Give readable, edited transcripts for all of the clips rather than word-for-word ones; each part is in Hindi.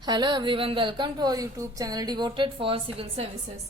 Hello everyone, welcome to our YouTube channel devoted for civil services.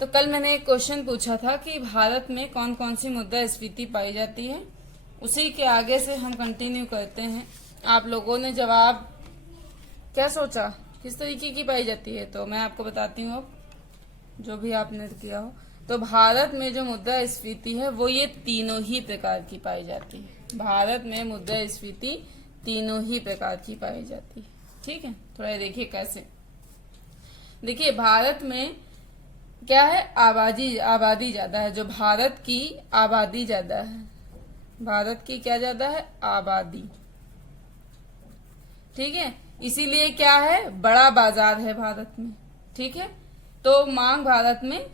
तो कल मैंने एक क्वेश्चन पूछा था कि भारत में कौन कौन सी मुद्रास्फीति पाई जाती है। उसी के आगे से हम कंटिन्यू करते हैं। आप लोगों ने जवाब क्या सोचा, किस तरीके की पाई जाती है, तो मैं आपको बताती हूँ अब, जो भी आपने किया हो। तो भारत में जो मुद्रास्फीति है वो ये तीनों ही प्रकार की पाई जाती है। भारत में मुद्रास्फीति तीनों ही प्रकार की पाई जाती है। ठीक है, थोड़ा देखिए कैसे। देखिए, भारत में क्या है, आबादी आबादी ज्यादा है। जो भारत की आबादी ज्यादा है, भारत की क्या ज्यादा है, आबादी। ठीक है, इसीलिए क्या है, बड़ा बाजार है भारत में। ठीक है, तो मांग भारत में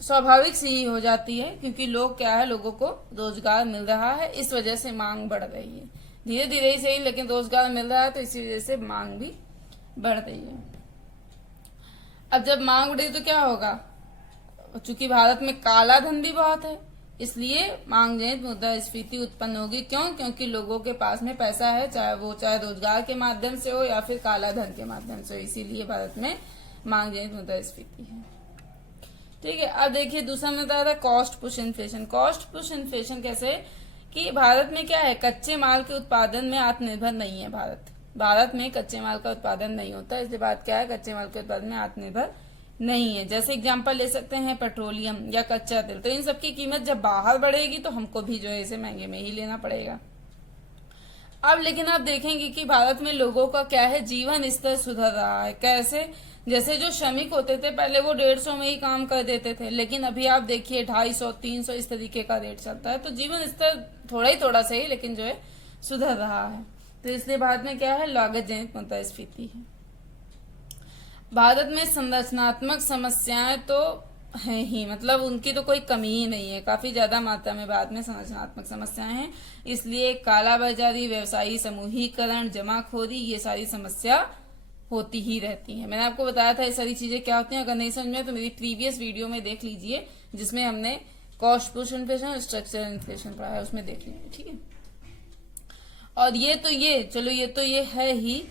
स्वाभाविक सी ही हो जाती है, क्योंकि लोग क्या है, लोगों को रोजगार मिल रहा है, इस वजह से मांग बढ़ रही है। धीरे धीरे ही सही, लेकिन रोजगार मिल रहा है तो इसी वजह से मांग भी बढ़ रही है। अब जब मांग बढ़ी तो क्या होगा, चूंकि भारत में काला धन भी बहुत है, इसलिए मांग जनित मुद्रास्फीति उत्पन्न होगी। क्यों? क्योंकि लोगों के पास में पैसा है, चाहे रोजगार के माध्यम से हो या फिर काला धन के माध्यम से हो, इसीलिए भारत में मांग जनित मुद्रास्फीति है। ठीक है, अब देखिए दूसरा में बताया था cost push inflation. Cost push inflation कैसे, कि भारत में क्या है, कच्चे माल के उत्पादन में आत्मनिर्भर नहीं है भारत में कच्चे माल का उत्पादन नहीं होता, इसलिए बात क्या है, कच्चे माल के उत्पादन में आत्मनिर्भर नहीं है। जैसे एग्जांपल ले सकते हैं पेट्रोलियम या कच्चा तेल, तो इन सबकी कीमत जब बाहर बढ़ेगी तो हमको भी जो है इसे महंगे में ही लेना पड़ेगा। अब लेकिन आप देखेंगे कि भारत में लोगों का क्या है, जीवन स्तर सुधर रहा है। कैसे? जैसे जो श्रमिक होते थे पहले वो 150 में ही काम कर देते थे, लेकिन अभी आप देखिए 250, 300 इस तरीके का रेट चलता है। तो जीवन स्तर थोड़ा ही थोड़ा सही, लेकिन जो है सुधर रहा है। तो इसलिए भारत में क्या है, लागत जनित मुद्रास्फीति है। भारत में संरचनात्मक समस्याएं तो है ही, मतलब उनकी तो कोई कमी ही नहीं है, काफी ज्यादा मात्रा में भारत में संरचनात्मक समस्याएं हैं। इसलिए कालाबाजारी, व्यवसायी समूहीकरण, जमाखोरी, ये सारी समस्या होती ही रहती है। मैंने आपको बताया था ये सारी चीजें क्या होती हैं। अगर नहीं समझ में तो मेरी प्रीवियस वीडियो में देख लीजिए, जिसमें हमने कॉस्ट पुश इन्फ्लेशन और स्ट्रक्चरल इन्फ्लेशन पढ़ा है, उसमें देख लीजिए। ठीक है, और ये है ही।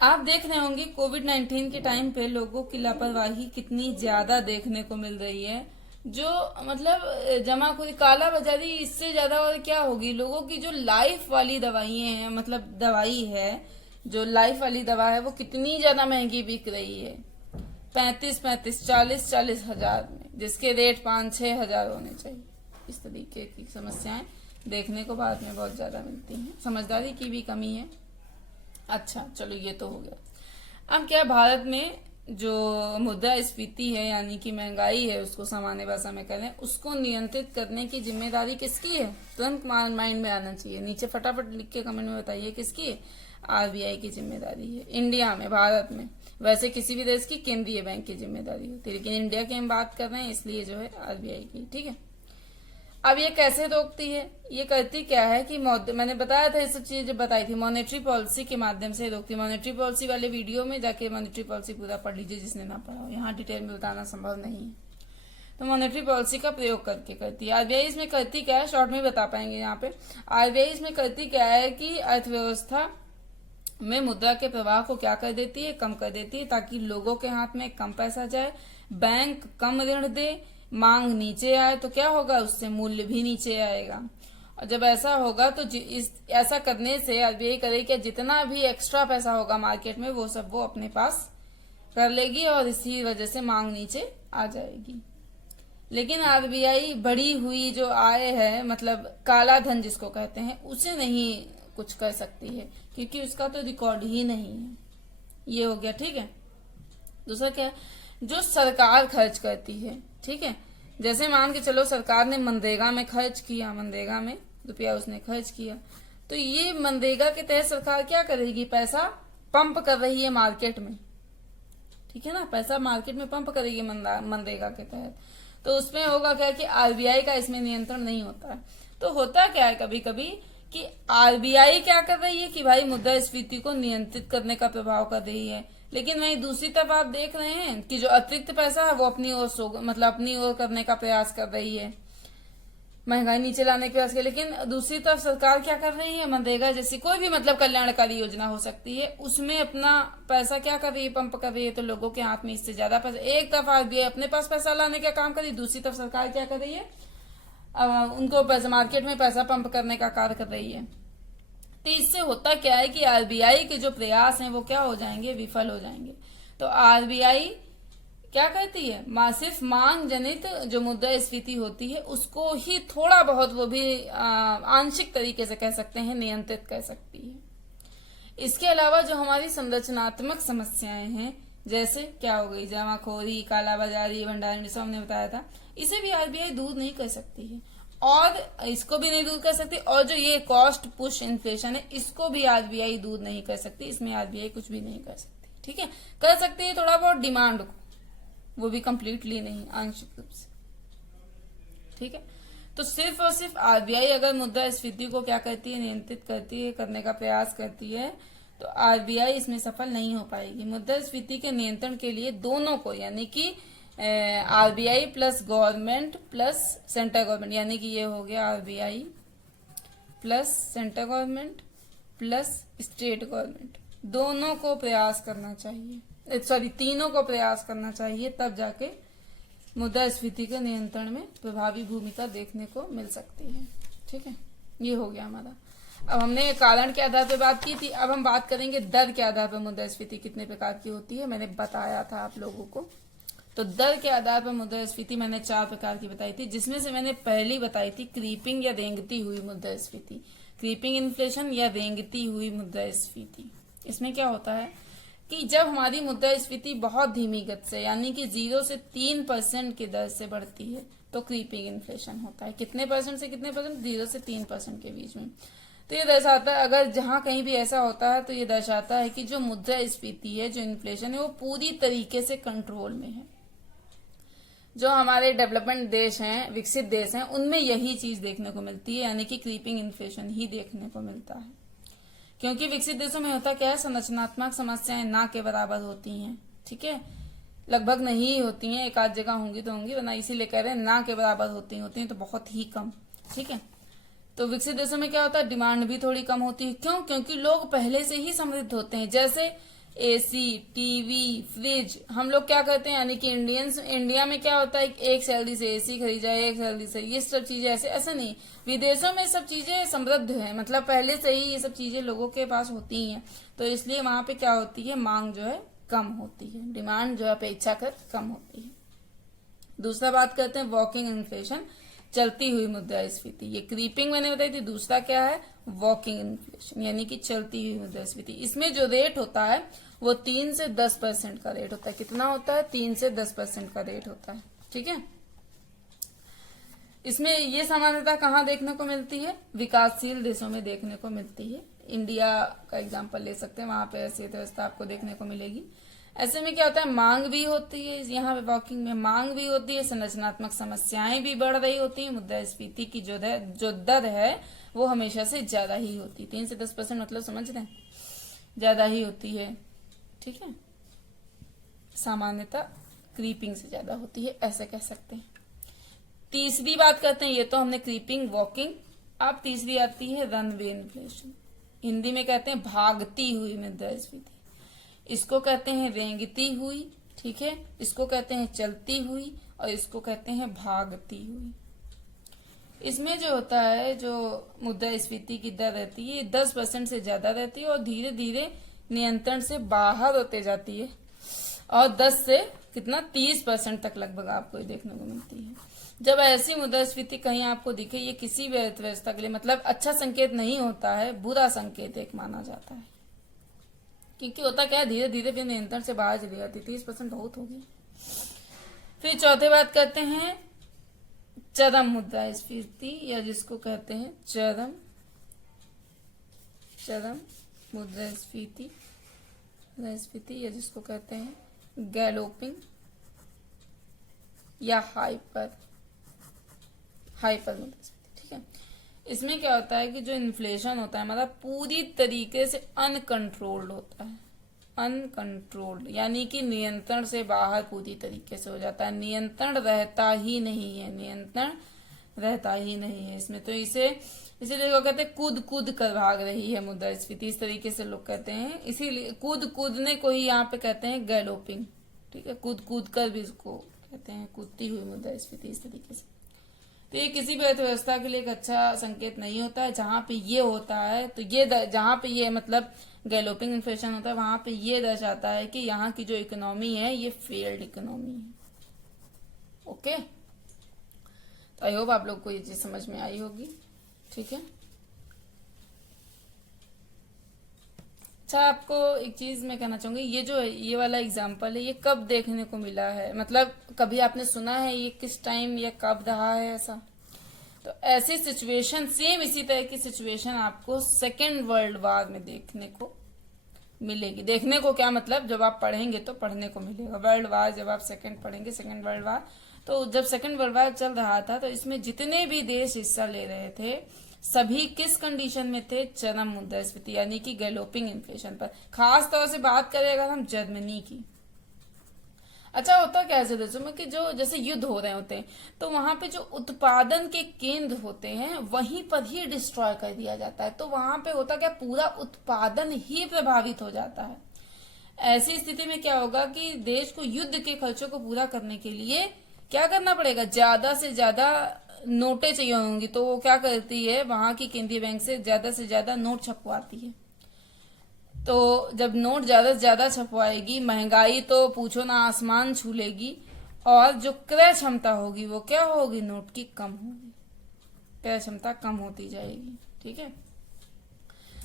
आप देख रहे होंगे कोविड-19 के टाइम पे लोगों की लापरवाही कितनी ज्यादा देखने को मिल रही है। जो मतलब जमाखोरी, काला बाजारी, इससे ज्यादा और क्या होगी। लोगों की जो लाइफ वाली दवाइयां हैं, मतलब दवाई है, जो लाइफ वाली दवा है, वो कितनी ज्यादा महंगी बिक रही है। 35-35, 40-40 हजार में, जिसके रेट 5-6 हजार होने चाहिए। इस तरीके की समस्याएं देखने को भारत में बहुत ज्यादा मिलती हैं। समझदारी की भी कमी है। अच्छा, चलो ये तो हो गया। अब क्या, भारत में जो मुद्रास्फीति है यानी कि महंगाई है, उसको सामान्य भाषा में करें, उसको नियंत्रित करने की जिम्मेदारी किसकी है? तुरंत माइंड में आना चाहिए। नीचे फटाफट लिख के कमेंट में बताइए किसकी है। आरबीआई की जिम्मेदारी है। इंडिया में, भारत में, वैसे किसी भी देश की केंद्रीय बैंक की जिम्मेदारी होती है, लेकिन इंडिया की हम बात कर रहे हैं, इसलिए जो है आरबीआई की। ठीक है, अब ये कैसे रोकती है, ये करती क्या है कि मैंने बताया था, ये सब चीजें जब बताई थी, मॉनेटरी पॉलिसी के माध्यम से रोकती। मॉनेटरी पॉलिसी वाले वीडियो में जाके मॉनेटरी पॉलिसी पूरा पढ़ लीजिए, जिसने ना पढ़ा हो, यहाँ डिटेल में बताना संभव नहीं है। तो मॉनेटरी पॉलिसी का प्रयोग करके करती है। आरबीआई इसमें करती क्या है, शॉर्ट में बता पाएंगे यहाँ पे। आरबीआई इसमें करती क्या है कि अर्थव्यवस्था में मुद्रा के प्रवाह को क्या कर देती है, कम कर देती है, ताकि लोगों के हाथ में कम पैसा जाए, बैंक कम ऋण दे, मांग नीचे आए। तो क्या होगा, उससे मूल्य भी नीचे आएगा। और जब ऐसा होगा तो ऐसा करने से आरबीआई करेगी, जितना भी एक्स्ट्रा पैसा होगा मार्केट में वो सब वो अपने पास कर लेगी, और इसी वजह से मांग नीचे आ जाएगी। लेकिन आरबीआई बढ़ी हुई जो आय है, मतलब काला धन जिसको कहते हैं, उसे नहीं कुछ कर सकती है, क्योंकि उसका तो रिकॉर्ड ही नहीं है। ये हो गया। ठीक है, दूसरा क्या है, जो सरकार खर्च करती है। ठीक है, जैसे मान के चलो सरकार ने मनरेगा में खर्च किया, मनरेगा में रुपया उसने खर्च किया, तो ये मनरेगा के तहत सरकार क्या करेगी, पैसा पंप कर रही है मार्केट में। ठीक है ना, पैसा मार्केट में पंप करेगी मनरेगा के तहत। तो उसमें होगा क्या कि आरबीआई का इसमें नियंत्रण नहीं होता है। तो होता क्या है कभी कभी कि आरबीआई क्या कर रही है कि भाई मुद्रास्फीति को नियंत्रित करने का प्रभाव कर रही है, लेकिन वहीं दूसरी तरफ आप देख रहे हैं कि जो अतिरिक्त पैसा है वो अपनी ओर मतलब अपनी ओर करने का प्रयास कर रही है। महंगाई नीचे लाने के प्रयास किया। लेकिन दूसरी तरफ सरकार क्या कर रही है, मनरेगा जैसी कोई भी मतलब कल्याणकारी योजना हो सकती है, उसमें अपना पैसा क्या कर रही है, पंप कर रही है, तो लोगों के हाथ में इससे ज्यादा पैसा। एक तरफ आरबीआई अपने पास पैसा लाने का काम कर रही है, दूसरी तरफ सरकार क्या कर रही है, उनको पैसा मार्केट में पैसा पंप करने का कार्य कर रही है। तो इससे होता क्या है कि आरबीआई के जो प्रयास हैं वो क्या हो जाएंगे, विफल हो जाएंगे। तो आरबीआई क्या कहती है, सिर्फ मांग जनित जो मुद्रास्फीति होती है उसको ही थोड़ा बहुत, वो भी आंशिक तरीके से कह सकते हैं, नियंत्रित कर सकती है। इसके अलावा जो हमारी संरचनात्मक समस्याएं हैं, जैसे क्या हो गई, जमाखोरी, कालाबाजारी, भंडारण, जैसा हमने बताया था, इसे भी आरबीआई दूर नहीं कर सकती है, और इसको भी नहीं दूर कर सकती। और जो ये कॉस्ट पुश इन्फ्लेशन है, इसको भी आरबीआई दूर नहीं कर सकती। इसमें आरबीआई कुछ भी नहीं कर सकती, ठीक है। कर सकती है थोड़ा बहुत डिमांड को, वो भी कंप्लीटली नहीं, आंशिक रूप से, ठीक है। तो सिर्फ और सिर्फ आरबीआई अगर मुद्रास्फीति को क्या करती है, नियंत्रित करती है, करने का प्रयास करती है, तो आरबीआई इसमें सफल नहीं हो पाएगी। मुद्रास्फीति के नियंत्रण के लिए दोनों को, यानी कि RBI plus government plus central government, यानी कि ये हो गया RBI plus central government plus state government, दोनों को प्रयास करना चाहिए, सॉरी तीनों को प्रयास करना चाहिए, तब जाके मुद्रास्फीति के नियंत्रण में प्रभावी भूमिका देखने को मिल सकती है, ठीक है। ये हो गया हमारा। अब हमने कारण के आधार पर बात की थी, अब हम बात करेंगे दर के आधार पर मुद्रास्फीति कितने प्रकार की होती है। मैंने बताया था आप लोगों को। तो दर के आधार पर मुद्रास्फीति मैंने 4 प्रकार की बताई थी, जिसमें से मैंने पहली बताई थी क्रीपिंग या रेंगती हुई मुद्रास्फीति, क्रीपिंग इन्फ्लेशन या रेंगती हुई मुद्रास्फीति। इसमें क्या होता है कि जब हमारी मुद्रास्फीति बहुत धीमी गति से, यानी कि 0 से 3% की दर से बढ़ती है, तो क्रीपिंग इन्फ्लेशन होता है। कितने परसेंट से कितने परसेंट, 0 से 3% के बीच में। तो ये दर्शाता है, अगर जहां कहीं भी ऐसा होता है तो ये दर्शाता है कि जो मुद्रास्फीति है, जो इन्फ्लेशन है, वो पूरी तरीके से कंट्रोल में है। जो हमारे डेवलपमेंट देश हैं, विकसित देश हैं, उनमें यही चीज देखने को मिलती है, यानी कि क्रीपिंग इन्फ्लेशन ही देखने को मिलता है। क्योंकि विकसित देशों में होता क्या है, संरचनात्मक समस्याएं ना के बराबर होती हैं, ठीक है, लगभग नहीं होती हैं, एक आध जगह होंगी तो होंगी, वरना इसीलिए कह रहे हैं ना के बराबर होती हैं तो बहुत ही कम, ठीक है। तो विकसित देशों में क्या होता है, डिमांड भी थोड़ी कम होती है। क्यों? क्योंकि लोग पहले से ही समृद्ध होते हैं। जैसे एसी, टीवी, फ्रिज, हम लोग क्या करते हैं, यानी कि इंडिया में क्या होता है, एक सैलरी से एसी खरीद जाए, एक सैलरी से ये सब चीजें, ऐसे नहीं। विदेशों में सब चीजें समृद्ध है, मतलब पहले से ही ये सब चीजें लोगों के पास होती हैं, तो इसलिए वहां पे क्या होती है, मांग जो है कम होती है, डिमांड जो है अपेक्षाकृत कम होती है। दूसरा बात करते हैं वॉकिंग इन्फ्लेशन, चलती हुई मुद्रास्फीति। ये क्रीपिंग मैंने बताई थी। दूसरा क्या है, वॉकिंग इन्फ्लेशन, यानी कि चलती हुई मुद्रास्फीति। इसमें जो रेट होता है वो 3 से 10% का रेट होता है। कितना होता है, 3 से 10% का रेट होता है, ठीक है। इसमें ये सामान्यता कहाँ देखने को मिलती है, विकासशील देशों में देखने को मिलती है। इंडिया का एग्जाम्पल ले सकते हैं, वहां पे ऐसी व्यवस्था आपको देखने को मिलेगी। ऐसे में क्या होता है, मांग भी होती है, यहाँ पे वॉकिंग में मांग भी होती है, संरचनात्मक समस्याएं भी बढ़ रही होती है, मुद्रास्फीति की जो दर है वो हमेशा से ज्यादा ही होती है। 3 से 10% मतलब समझ रहे हैं, ज्यादा ही होती है, ठीक है। सामान्यता क्रीपिंग से ज्यादा होती है, ऐसे कह सकते हैं। तीसरी बात करते हैं, ये तो हमने क्रीपिंग, वॉकिंग। अब तीसरी आती है रनवे इन्फ्लेशन, हिंदी में कहते हैं भागती हुई मुद्रास्फीति। इसको कहते हैं रेंगती हुई, ठीक है, इसको कहते हैं चलती हुई, और इसको कहते हैं भागती हुई। इसमें जो होता है, जो मुद्रास्फीति की दर रहती है 10% से ज्यादा रहती है और धीरे धीरे नियंत्रण से बाहर होते जाती है, और 10 से कितना 30% तक लगभग आपको देखने को मिलती है। जब ऐसी मुद्रास्फीति कहीं आपको दिखे, ये किसी भी अर्थव्यवस्था के लिए मतलब अच्छा संकेत नहीं होता है, बुरा संकेत एक माना जाता है। क्योंकि होता क्या है, धीरे धीरे फिर नियंत्रण से बाहर चली जाती। 30% बहुत होगी। फिर चौथे बात करते हैं चरम मुद्रास्फीति, या जिसको कहते हैं चरम मुद्रास्फीति, या जिसको कहते हैं गैलोपिंग या हाइपर मुद्रास्फीति, ठीक है। इसमें क्या होता है कि जो इन्फ्लेशन होता है हमारा पूरी तरीके से अनकंट्रोल्ड होता है, अनकंट्रोल्ड यानी कि नियंत्रण से बाहर पूरी तरीके से हो जाता है। नियंत्रण रहता ही नहीं है, नियंत्रण रहता ही नहीं है इसमें। तो इसीलिए लोग कहते हैं कूद कूद कर भाग रही है मुद्रास्फीति, इस तरीके से लोग कहते हैं। इसीलिए कूद कूदने को ही यहाँ पे कहते हैं गैलोपिंग, ठीक है, कूद कूद कर भी इसको कहते हैं कूदती हुई मुद्रास्फीति, इस तरीके से। तो ये किसी भी अर्थव्यवस्था के लिए एक अच्छा संकेत नहीं होता है। जहां पे ये होता है तो ये जहां पे ये मतलब गैलोपिंग इन्फ्लेशन होता है, वहां पे ये दर्शाता है कि यहाँ की जो इकोनॉमी है ये फेल्ड इकोनॉमी है। ओके, तो आई होप आप लोग को ये चीज समझ में आई होगी, ठीक है। अच्छा, आपको एक चीज मैं कहना चाहूंगी, ये जो ये वाला एग्जाम्पल है ये कब देखने को मिला है, मतलब कभी आपने सुना है ये किस टाइम या कब रहा है ऐसा? तो ऐसी सिचुएशन, सेम इसी तरह की सिचुएशन आपको सेकेंड वर्ल्ड वार में देखने को मिलेगी। देखने को क्या मतलब, जब आप पढ़ेंगे तो पढ़ने को मिलेगा। वर्ल्ड वार जब आप सेकेंड पढ़ेंगे, सेकेंड वर्ल्ड वार, तो जब सेकेंड वर्ल्ड वार चल रहा था तो इसमें जितने भी देश हिस्सा ले रहे थे सभी किस कंडीशन में थे? चरम मुद्रास्फीति यानी कि गैलोपिंग इन्फ्लेशन पर। खास तौर से बात करें अगर हम जर्मनी की। अच्छा, होता क्या ऐसे देशों में कि जो जैसे युद्ध हो रहे होते हैं तो वहां पे जो उत्पादन के केंद्र होते हैं वहीं पर ही डिस्ट्रॉय कर दिया जाता है। तो वहां पे होता क्या, पूरा उत्पादन ही प्रभावित हो जाता है। ऐसी स्थिति में क्या होगा कि देश को युद्ध के खर्चों को पूरा करने के लिए क्या करना पड़ेगा? ज्यादा से ज्यादा नोटें चाहिए होंगी। तो वो क्या करती है, वहां की केंद्रीय बैंक से ज्यादा नोट छपवाती है। तो जब नोट ज्यादा से ज्यादा छपवाएगी, महंगाई तो पूछो ना आसमान छू लेगी, और जो क्रय क्षमता होगी वो क्या होगी? नोट की कम होगी, क्रय क्षमता कम होती जाएगी, ठीक है।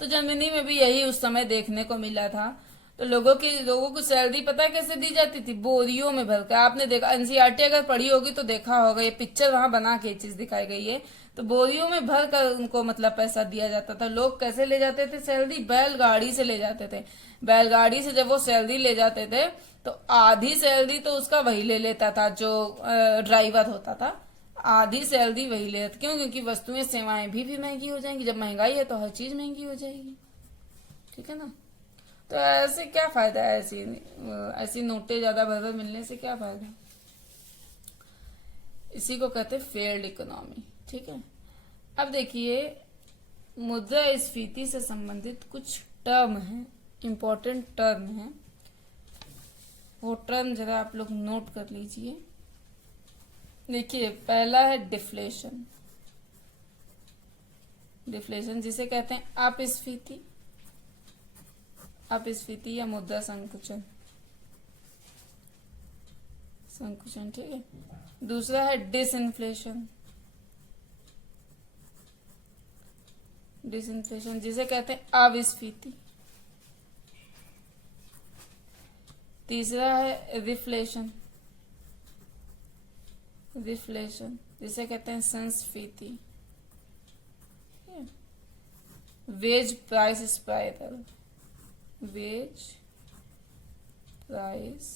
तो जर्मनी में भी यही उस समय देखने को मिला था। तो लोगों को सैलरी पता है कैसे दी जाती थी? बोरियों में भरकर। आपने देखा, एनसीईआरटी अगर पढ़ी होगी तो देखा होगा, ये पिक्चर वहां बना के चीज दिखाई गई है। तो बोरियों में भर कर उनको मतलब पैसा दिया जाता था। लोग कैसे ले जाते थे सैलरी? बैलगाड़ी से ले जाते थे। बैलगाड़ी से जब वो सैलरी ले जाते थे तो आधी सैलरी तो उसका वही ले लेता था जो ड्राइवर होता था, आधी सैलरी वही ले। क्यों? क्योंकि वस्तुएं सेवाएं भी महंगी हो जाएंगी। जब महंगाई है तो हर चीज महंगी हो जाएगी, ठीक है ना। तो ऐसे क्या फायदा है, ऐसी नोटें ज्यादा भर मिलने से क्या फायदा? इसी को कहते हैं फेल्ड इकोनॉमी, ठीक है। अब देखिए, मुद्रास्फीति से संबंधित कुछ टर्म है, इंपॉर्टेंट टर्म है, वो टर्म जरा आप लोग नोट कर लीजिए। देखिए, पहला है डिफ्लेशन। डिफ्लेशन जिसे कहते हैं अपस्फीति, अपस्फीति या मुद्रा संकुचन, संकुचन, ठीक है। दूसरा है डिसइन्फ्लेशन, डिसइन्फ्लेशन जिसे कहते हैं अविस्फीति। तीसरा है रिफ्लेशन, रिफ्लेशन जिसे कहते हैं संस्फीति। Wage price spiral, wage price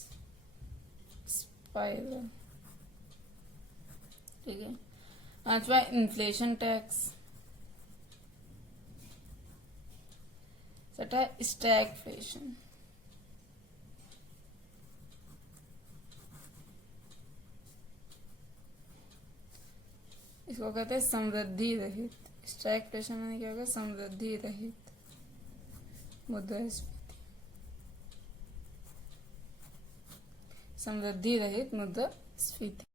spiral, ठीक है। पांचवा इन्फ्लेशन टैक्स, छठा स्टैगफ्लेशन, इसको कहते हैं समृद्धि रहित। स्टैगफ्लेशन मैंने क्या होगा? समृद्धि रहित मुद्रास्फीति, समृद्धि रहित मुद्रास्फीति।